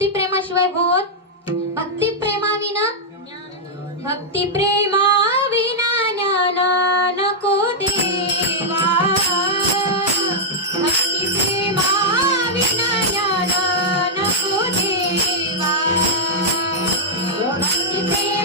भक्ती प्रेमाशिवाय होत भक्ती प्रेमाविना भक्ती प्रेमाविना ज्ञान नको देवा भक्ती प्रेमाविना ज्ञान नको देवा भक्ती प्रेम